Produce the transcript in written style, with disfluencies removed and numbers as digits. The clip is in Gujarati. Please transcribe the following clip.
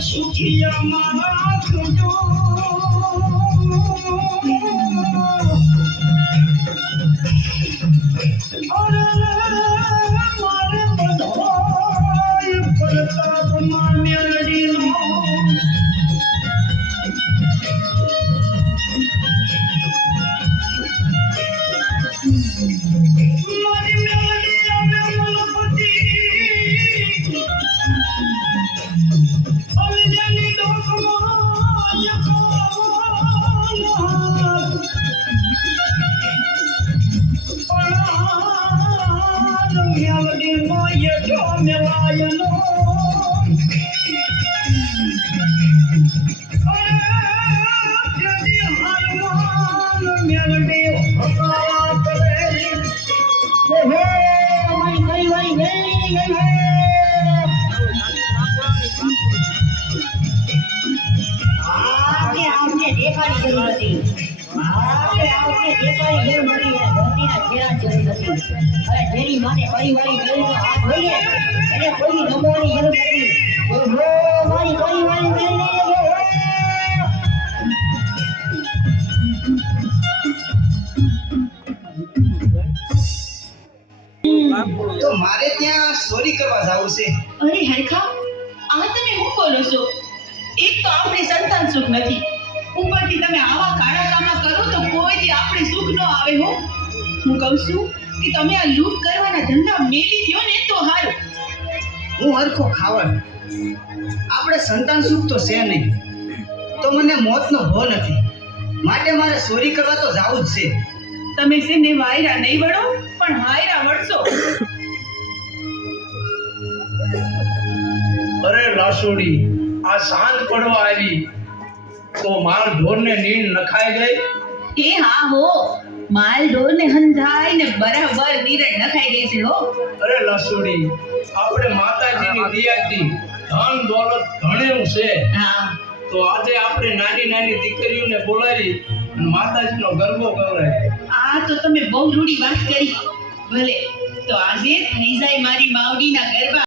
સુખિયા મારા સુજો અરે મારે બધાય પ્રતાપ માન્યડીનો મારી મેલડી અમે મલપતિ અલજની ડોકમાં યકાવાના પણાન મેલડીનો યજો મેલાયનો ત્યાંથી હારમાન મેલડી હકાવા કરે ઓહો મારી કઈ વારી વેલી ગઈ હે आपने देखा नहीं जरूर थी आपने देखा नहीं जरूर थी धरती ना घेरा जरूर थी अरे तेरी माने परिवारी गई तो हाथ होइए अरे कोई नमोनी जरूर थी ओहो मारी परिवारी गई તો મારે ત્યાં ચોરી કરવા જાવું છે અરે હરખા આ તમે શું બોલો છો એક તો આપણે સંતાન સુખ નથી ઉપરથી તમે આવા કાળા કામા કરો તો કોઈથી આપણે સુખ ન આવે હો હું કહું છું કે તમે આ લૂંટ કરવાના ધંધા મેલી દ્યો ને તો હારું હું હરખો ખાવડ આપણે સંતાન સુખ તો છે નહીં તો મને મોતનો ભો નથી માટે મારે ચોરી કરવા તો જાવું જ છે તમે છે ને વાયરા નહીં વળો પણ હાયરા વળશો અરે લાસોડી આ સાંજ પડવા આવી તો માર ઢોરને નીંદ નખાઈ ગઈ એ હા હો માલ ઢોર ને હંધાય ને બરાબર નીરજ નખાઈ ગઈ છે હો અરે લાસોડી આપણે માતાજીની દયાથી ધન દોલત ઘણું છે હા તો આજે આપણે નાની નાની દીકરીઓને બોલાવી અને માતાજીનો ગરબો ગવરાય આ તો તમે બહુ રૂડી વાત કરી ભલે તો આજે થઈ જાય મારી માવડીના ગરબા